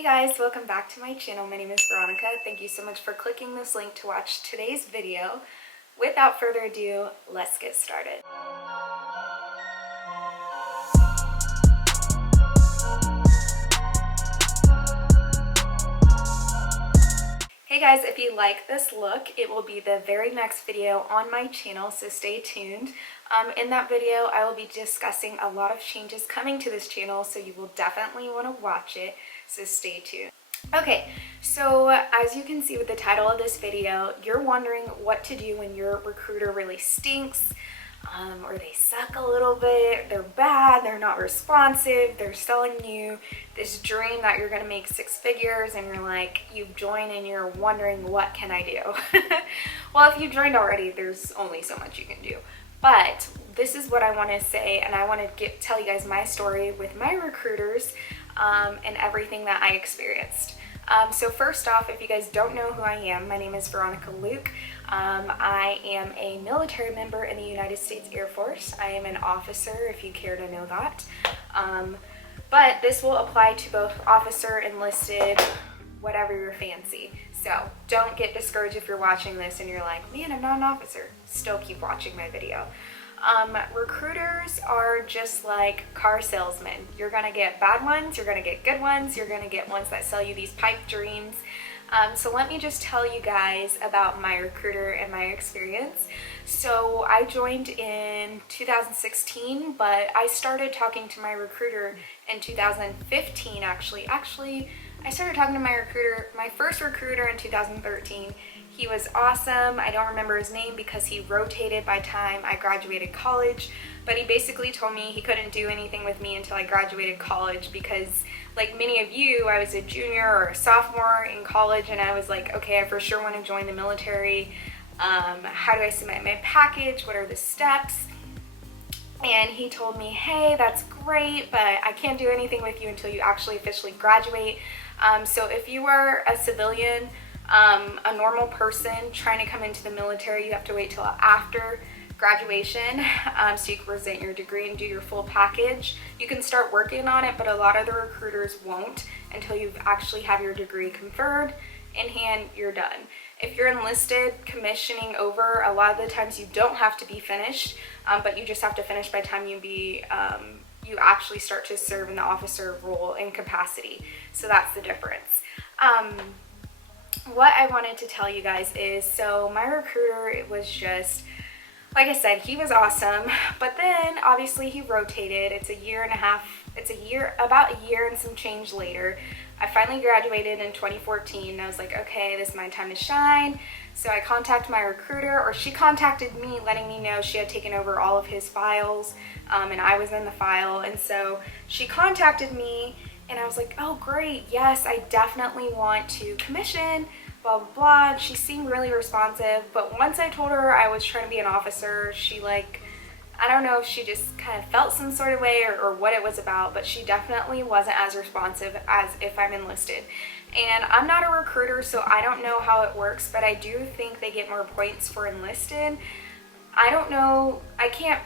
Hey guys, welcome back to my channel. My name is Veronica. Thank you so much for clicking this link to watch today's video. Without further ado, let's get started. Hey guys, if you like this look, it will be the very next video on my channel, so stay tuned. In that video, I will be discussing a lot of changes coming to this channel, so you will definitely want to watch it, so stay tuned. Okay, so as you can see with the title of this video, you're wondering what to do when your recruiter really stinks, or they suck a little bit, they're bad, they're not responsive, they're selling you this dream that you're gonna make 6 figures and you're like, you've joined and you're wondering, what can I do? Well, if you joined already, there's only so much you can do. But this is what I want to say, and I want to tell you guys my story with my recruiters and everything that I experienced. So first off, if you guys don't know who I am, my name is Veronica Luke. I am a military member in the United States Air Force. I am an officer, if you care to know that. But this will apply to both officer, enlisted, whatever your fancy. So don't get discouraged if you're watching this and you're like, man, I'm not an officer. Still keep watching my video. Recruiters are just like car salesmen. You're gonna get bad ones, you're gonna get good ones, you're gonna get ones that sell you these pipe dreams. So let me just tell you guys about my recruiter and my experience. So I joined in 2016, but I started talking to my recruiter in 2015 actually. I started talking to my first recruiter in 2013. He was awesome. I don't remember his name because he rotated by time I graduated college, but he basically told me he couldn't do anything with me until I graduated college because, like many of you, I was a junior or a sophomore in college and I was like, okay, I for sure want to join the military. How do I submit my package? What are the steps? And he told me, hey, that's great, but I can't do anything with you until you actually officially graduate. So if you are a civilian, a normal person trying to come into the military, you have to wait till after graduation so you can present your degree and do your full package. You can start working on it, but a lot of the recruiters won't until you actually have your degree conferred in hand. You're done. If you're enlisted, commissioning over, a lot of the times you don't have to be finished, but you just have to finish by the time you actually start to serve in the officer role and capacity. So that's the difference. What I wanted to tell you guys is, so my recruiter, it was just, like I said, he was awesome, but then obviously he rotated. It's about a year and some change later. I finally graduated in 2014 and I was like, okay, this is my time to shine. So I contacted my recruiter, or she contacted me letting me know she had taken over all of his files and I was in the file. And so she contacted me and I was like, oh great, yes, I definitely want to commission, blah, blah, blah. She seemed really responsive, but once I told her I was trying to be an officer, she I don't know if she just kind of felt some sort of way or what it was about, but she definitely wasn't as responsive as if I'm enlisted. And I'm not a recruiter, so I don't know how it works, but I do think they get more points for enlisted. I don't know, I can't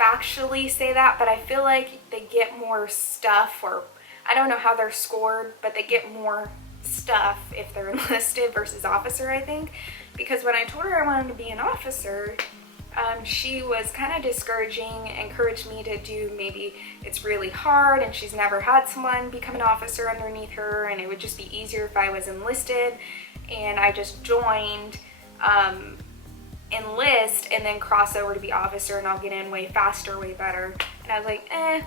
factually say that, but I feel like they get more stuff, or I don't know how they're scored, but they get more stuff if they're enlisted versus officer, I think. Because when I told her I wanted to be an officer, she was kind of discouraging, encouraged me to do, maybe it's really hard and she's never had someone become an officer underneath her and it would just be easier if I was enlisted and I just joined enlist and then cross over to be officer and I'll get in way faster, way better. And I was like, eh.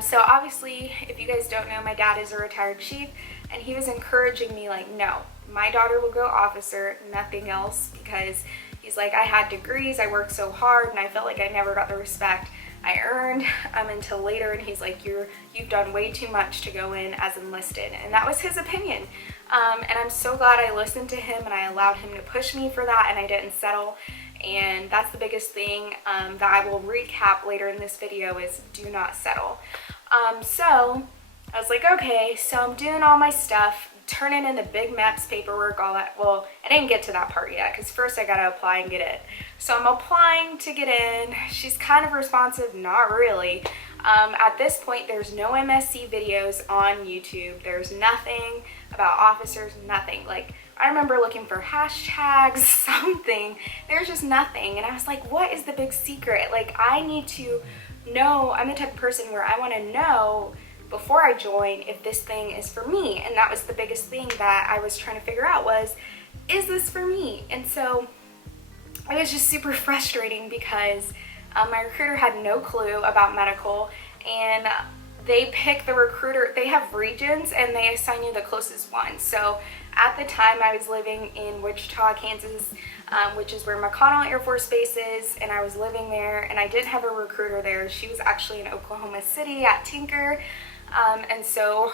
So obviously, if you guys don't know, my dad is a retired chief and he was encouraging me like, no, my daughter will go officer, nothing else, because he's like, I had degrees, I worked so hard, and I felt like I never got the respect I earned until later, and he's like, you've done way too much to go in as enlisted, and that was his opinion. And I'm so glad I listened to him and I allowed him to push me for that and I didn't settle. And that's the biggest thing that I will recap later in this video is do not settle. So I was like, okay, so I'm doing all my stuff, turning in the big maps paperwork, all that. Well, I didn't get to that part yet because first I gotta apply and get in. So I'm applying to get in. She's kind of responsive, not really. At this point, there's no MSc videos on YouTube. There's nothing about officers, nothing. Like, I remember looking for hashtags, something. There's just nothing. And I was like, what is the big secret? Like, I need to know. I'm the type of person where I want to know before I join if this thing is for me. And that was the biggest thing that I was trying to figure out was, is this for me? And so it was just super frustrating because my recruiter had no clue about medical, and they pick the recruiter. They have regions and they assign you the closest one. So at the time I was living in Wichita, Kansas, which is where McConnell Air Force Base is, and I was living there, and I didn't have a recruiter there. She was actually in Oklahoma City at Tinker, and so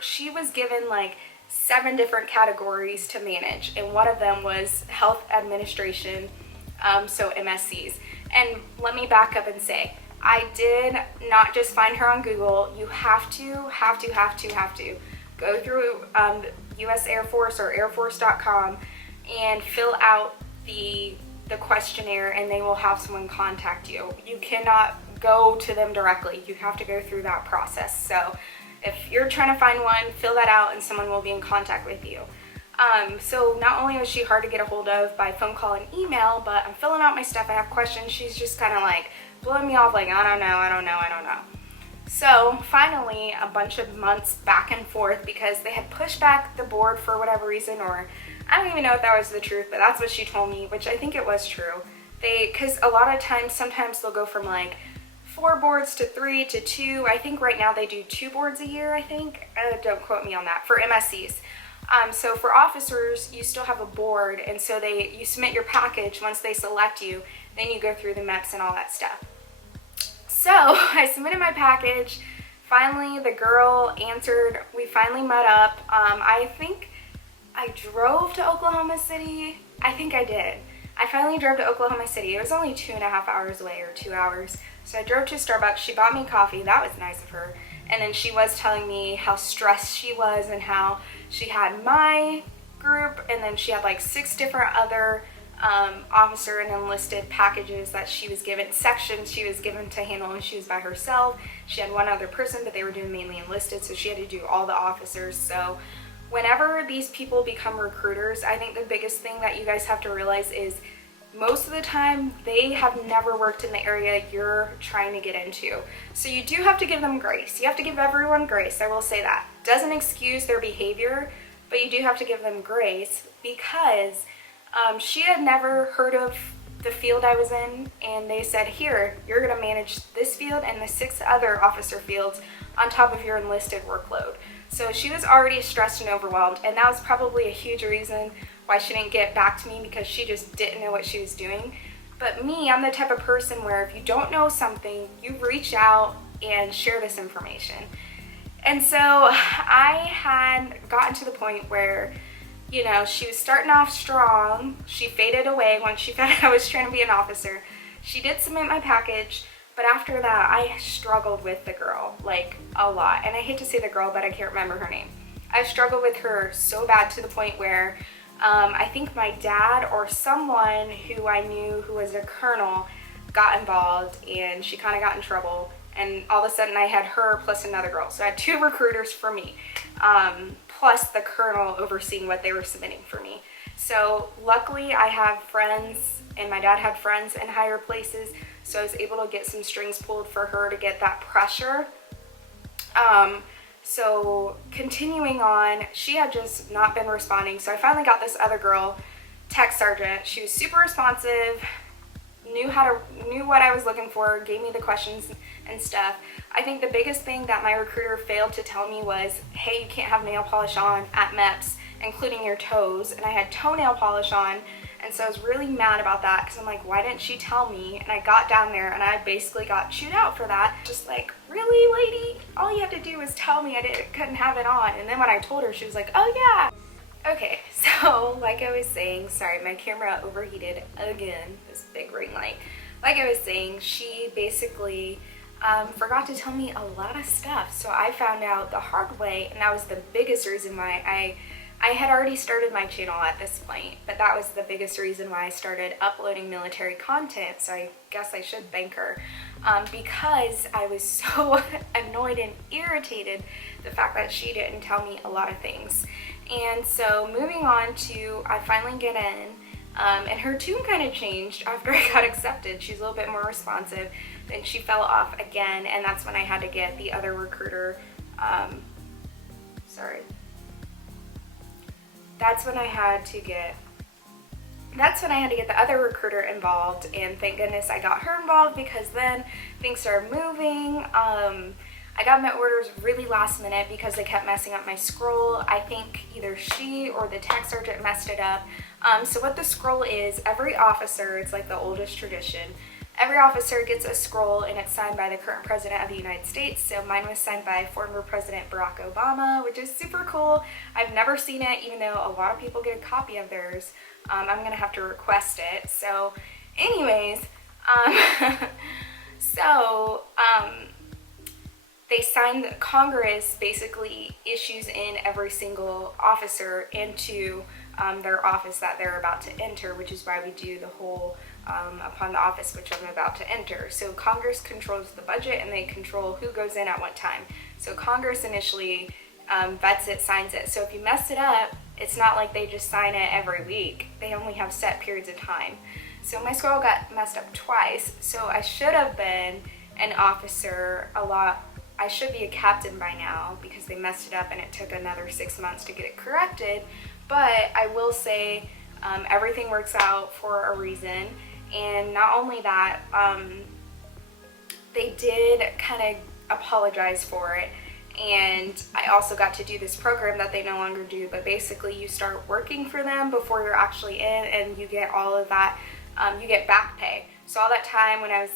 she was given like 7 different categories to manage, and one of them was health administration, so MSCs. And let me back up and say, I did not just find her on Google. You have to go through US Air Force or airforce.com and fill out the questionnaire, and they will have someone contact you. You cannot go to them directly. You have to go through that process. So if you're trying to find one, fill that out and someone will be in contact with you. So not only was she hard to get a hold of by phone call and email, but I'm filling out my stuff. I have questions. She's just kind of like blowing me off like, I don't know. So finally, a bunch of months back and forth, because they had pushed back the board for whatever reason, or I don't even know if that was the truth, but that's what she told me, which I think it was true. Because a lot of times, sometimes they'll go from like 4 boards to 3 to 2. I think right now they do 2 boards a year, I think. Don't quote me on that, for MSCs. So for officers, you still have a board, and so you submit your package. Once they select you, then you go through the MEPS and all that stuff. So I submitted my package. Finally, the girl answered. We finally met up. I think I drove to Oklahoma City. I think I did. I finally drove to Oklahoma City. It was only 2.5 hours away, or 2 hours. So I drove to Starbucks. She bought me coffee. That was nice of her. And then she was telling me how stressed she was and how she had my group, and then she had like 6 different other officer and enlisted packages that she was given, sections she was given to handle, and she was by herself. She had one other person, but they were doing mainly enlisted, so she had to do all the officers. So whenever these people become recruiters, I think the biggest thing that you guys have to realize is most of the time they have never worked in the area you're trying to get into. So you do have to give them grace. You have to give everyone grace, I will say that. Doesn't excuse their behavior, but you do have to give them grace, because she had never heard of the field I was in, and they said, here, you're gonna manage this field and the 6 other officer fields on top of your enlisted workload. So she was already stressed and overwhelmed, and that was probably a huge reason why she didn't get back to me, because she just didn't know what she was doing. But me, I'm the type of person where if you don't know something, you reach out and share this information. And so I had gotten to the point where, you know, she was starting off strong. She faded away when she found out I was trying to be an officer. She did submit my package, but after that, I struggled with the girl, like, a lot. And I hate to say the girl, but I can't remember her name. I struggled with her so bad to the point where I think my dad or someone who I knew who was a colonel got involved, and she kind of got in trouble, and all of a sudden I had her plus another girl. So I had 2 recruiters for me, plus the colonel overseeing what they were submitting for me. So luckily I have friends, and my dad had friends in higher places, so I was able to get some strings pulled for her to get that pressure. So continuing on, she had just not been responding. So I finally got this other girl, tech sergeant. She was super responsive, knew what I was looking for, gave me the questions and stuff. I think the biggest thing that my recruiter failed to tell me was, hey, you can't have nail polish on at MEPS, including your toes. And I had toenail polish on, and so I was really mad about that, because I'm like, why didn't she tell me? And I got down there and I basically got chewed out for that. Just like, really, lady? All you have to do is tell me I couldn't have it on. And then when I told her, she was like, oh yeah. Okay, so like I was saying, sorry, my camera overheated again, this big ring light. Like I was saying, she basically forgot to tell me a lot of stuff. So I found out the hard way, and that was the biggest reason why I had already started my channel at this point, but that was the biggest reason why I started uploading military content, so I guess I should thank her, because I was so annoyed and irritated the fact that she didn't tell me a lot of things. And so moving on to, I finally get in, and her tune kind of changed after I got accepted. She's a little bit more responsive, then she fell off again, and that's when I had to get the other recruiter, that's when I had to get the other recruiter involved, and thank goodness I got her involved, because then things started moving. I got my orders really last minute because they kept messing up my scroll. I think either she or the tech sergeant messed it up. So what the scroll is, every officer, it's like the oldest tradition, every officer gets a scroll, and it's signed by the current president of the United States. So mine was signed by former President Barack Obama, which is super cool. I've never seen it, even though a lot of people get a copy of theirs. I'm gonna have to request it. So anyways, they signed, Congress basically issues in every single officer into their office that they're about to enter, which is why we do the whole upon the office which I'm about to enter. So Congress controls the budget, and they control who goes in at what time. So Congress initially vets it, signs it. So if you mess it up, it's not like they just sign it every week. They only have set periods of time. So my scroll got messed up twice. So I should have been an officer I should be a captain by now, because they messed it up and it took another 6 months to get it corrected. But I will say everything works out for a reason. And not only that, they did kind of apologize for it. And I also got to do this program that they no longer do, but basically you start working for them before you're actually in, and you get all of that, you get back pay. So all that time when I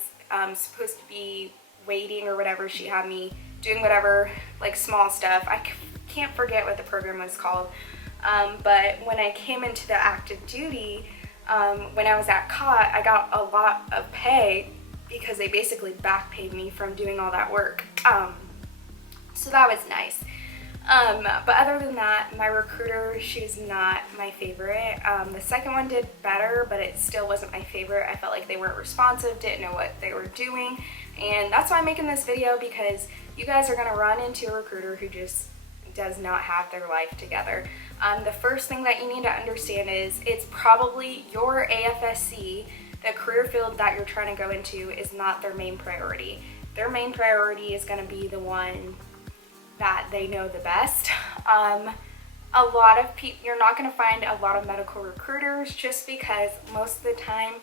was supposed to be waiting or whatever, she had me doing whatever, like small stuff. I can't forget what the program was called. But when I came into the active duty, when I was at COT, I got a lot of pay because they basically back paid me from doing all that work. So that was nice. But other than that, my recruiter, she was not my favorite. The second one did better, but it still wasn't my favorite. I felt like they weren't responsive, didn't know what they were doing. And that's why I'm making this video, because you guys are gonna run into a recruiter who just does not have their life together. The first thing that you need to understand is it's probably your AFSC, the career field that you're trying to go into, is not their main priority. Their main priority is gonna be the one that they know the best. A lot of people, you're not going to find a lot of medical recruiters, just because most of the time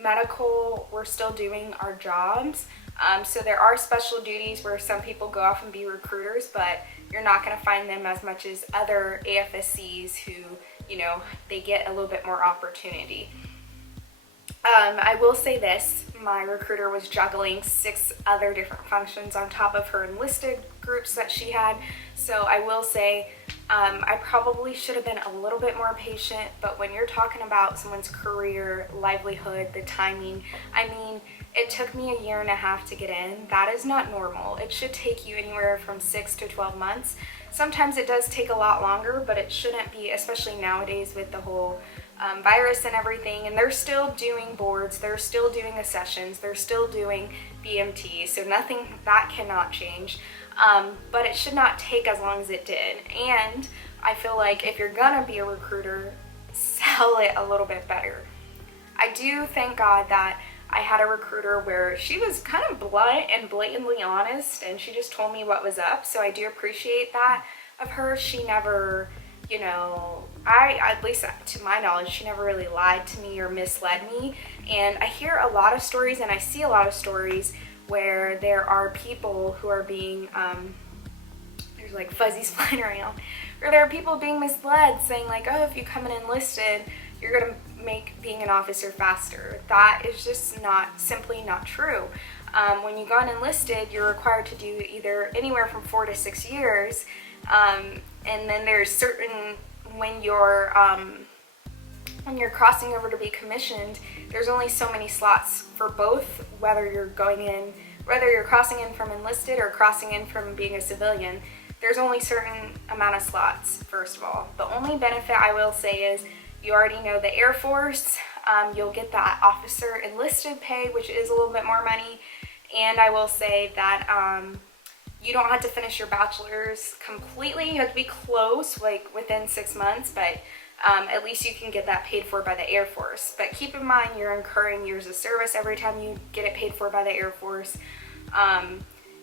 medical, we're still doing our jobs. So there are special duties where some people go off and be recruiters, but you're not going to find them as much as other AFSCs who, you know, they get a little bit more opportunity. I will say this, my recruiter was juggling 6 other different functions on top of her enlisted groups that she had. So I will say I probably should have been a little bit more patient, but when you're talking about someone's career, livelihood, the timing, I mean, it took me 1.5 years to get in. That is not normal. It should take you anywhere from 6 to 12 months. Sometimes it does take a lot longer, but it shouldn't be, especially nowadays with the whole virus and everything. And they're still doing boards, they're still doing accessions, they're still doing BMT, so nothing, that cannot change. But it should not take as long as it did. And I feel like if you're gonna be a recruiter, sell it a little bit better. I do thank God that I had a recruiter where she was kind of blunt and blatantly honest, and she just told me what was up, so I do appreciate that of her. She never, you know, at least to my knowledge, she never really lied to me or misled me. And I hear a lot of stories, and I see a lot of stories where there are people who are being, there's like fuzzies flying around, or there are people being misled, saying like, oh, if you come in enlisted, you're gonna make being an officer faster. That is just simply not true. When you go on enlisted, you're required to do either anywhere from 4 to 6 years, and then there's certain, when you're crossing over to be commissioned, there's only so many slots for both, whether you're crossing in from enlisted or crossing in from being a civilian. there's only certain amount of slots, first of all. The only benefit I will say is you already know the Air Force. You'll get that officer enlisted pay, which is a little bit more money. And I will say that you don't have to finish your bachelor's completely. You have to be close, like within 6 months, but at least you can get that paid for by the Air Force. But keep in mind, you're incurring years of service every time you get it paid for by the Air Force.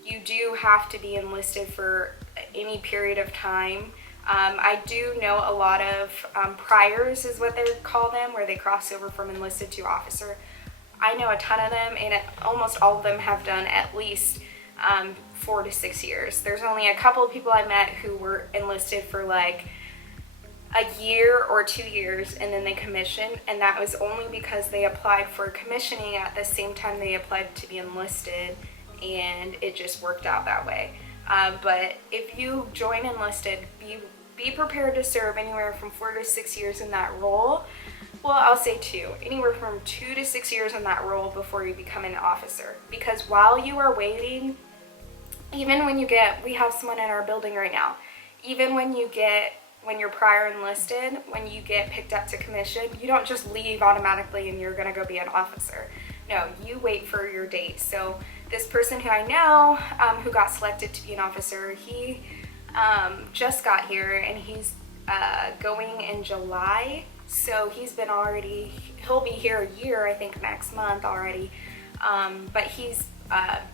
You do have to be enlisted for any period of time. I do know a lot of priors is what they call them, where they cross over from enlisted to officer. I know a ton of them, and almost all of them have done at least 4 to 6 years. There's only a couple of people I met who were enlisted for like a year or 2 years, and then they commissioned, and that was only because they applied for commissioning at the same time they applied to be enlisted, and it just worked out that way. But if you join enlisted, be prepared to serve anywhere from 4 to 6 years in that role. Well, I'll say 2, anywhere from 2 to 6 years in that role before you become an officer. Because while you are waiting, even when we have someone in our building right now, even when you're prior enlisted, when you get picked up to commission, you don't just leave automatically and you're gonna go be an officer. No, you wait for your date. So this person who I know, who got selected to be an officer, he just got here, and he's going in July. So he'll be here a year, I think, next month already. But he's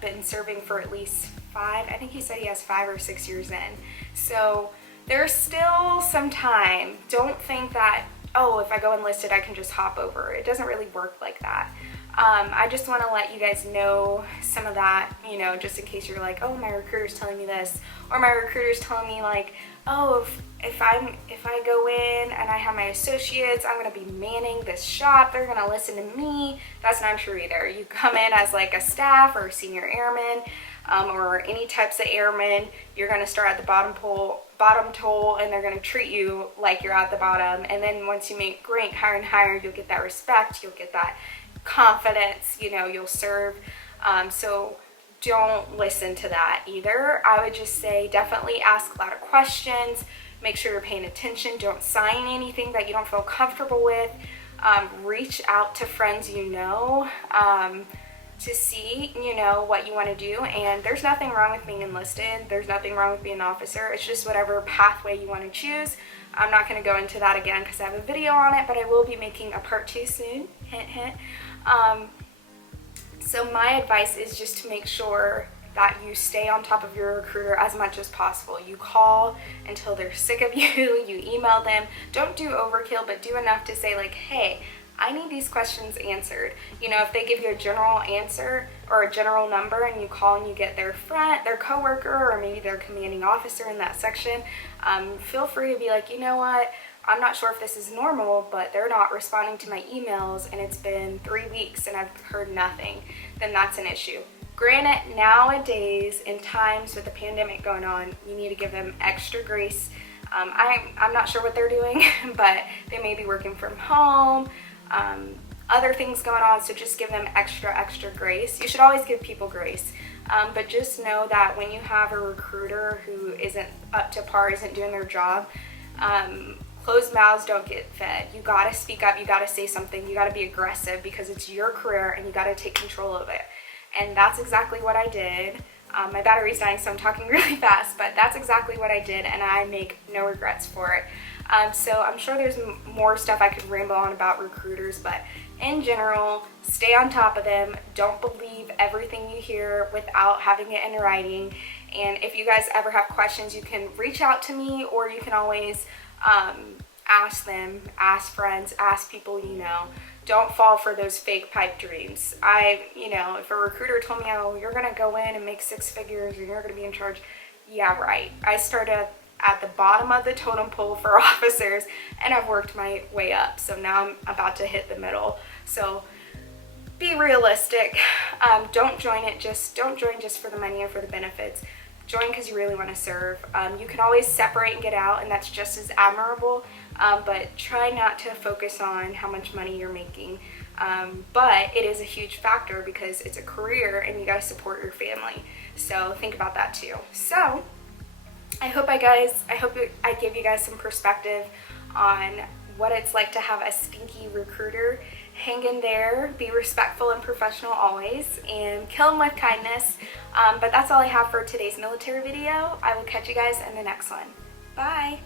been serving for at least 5, I think he said he has 5 or 6 years in. So there's still some time. Don't think that, oh, if I go enlisted, I can just hop over. It doesn't really work like that. I just want to let you guys know some of that, just in case you're like, oh, my recruiter's telling me this, or my recruiter's telling me like, oh, if I go in and I have my associates, I'm going to be manning this shop, they're going to listen to me. That's not true either. You come in as like a staff or a senior airman, or any types of airmen, you're going to start at the bottom toll, and they're going to treat you like you're at the bottom. And then once you make rank higher and higher, you'll get that respect, you'll get that confidence, you'll serve. So don't listen to that either. I would just say definitely ask a lot of questions. Make sure you're paying attention. Don't sign anything that you don't feel comfortable with. Reach out to friends to see, what you want to do. And there's nothing wrong with being enlisted. There's nothing wrong with being an officer. It's just whatever pathway you want to choose. I'm not going to go into that again because I have a video on it, but I will be making a part 2 soon. Hint, hint. So my advice is just to make sure that you stay on top of your recruiter as much as possible. You call until they're sick of you, you email them. Don't do overkill, but do enough to say like, hey, I need these questions answered. If they give you a general answer or a general number and you call and you get their coworker, or maybe their commanding officer in that section, feel free to be like, you know what, I'm not sure if this is normal, but they're not responding to my emails and it's been 3 weeks and I've heard nothing. Then that's an issue. Granted, nowadays, in times with the pandemic going on, you need to give them extra grace. I'm not sure what they're doing, but they may be working from home, other things going on, so just give them extra grace. You should always give people grace, but just know that when you have a recruiter who isn't up to par, isn't doing their job, closed mouths don't get fed. You gotta speak up, you gotta say something, you gotta be aggressive because it's your career and you gotta take control of it. And that's exactly what I did. My battery's dying, so I'm talking really fast, but that's exactly what I did, and I make no regrets for it. So I'm sure there's more stuff I could ramble on about recruiters, but in general, stay on top of them. Don't believe everything you hear without having it in writing. And if you guys ever have questions, you can reach out to me, or you can always ask them, ask friends, ask people you know. Don't fall for those fake pipe dreams. If a recruiter told me, oh, you're gonna go in and make 6 figures and you're gonna be in charge, yeah, right. I started at the bottom of the totem pole for officers and I've worked my way up. So now I'm about to hit the middle. So be realistic. Don't join just for the money or for the benefits. Join because you really want to serve. You can always separate and get out, and that's just as admirable, but try not to focus on how much money you're making. But it is a huge factor because it's a career and you got to support your family. So think about that too. So I hope I gave you guys some perspective on what it's like to have a stinky recruiter. Hang in there, be respectful and professional always, and kill them with kindness. But that's all I have for today's military video. I will catch you guys in the next one. Bye!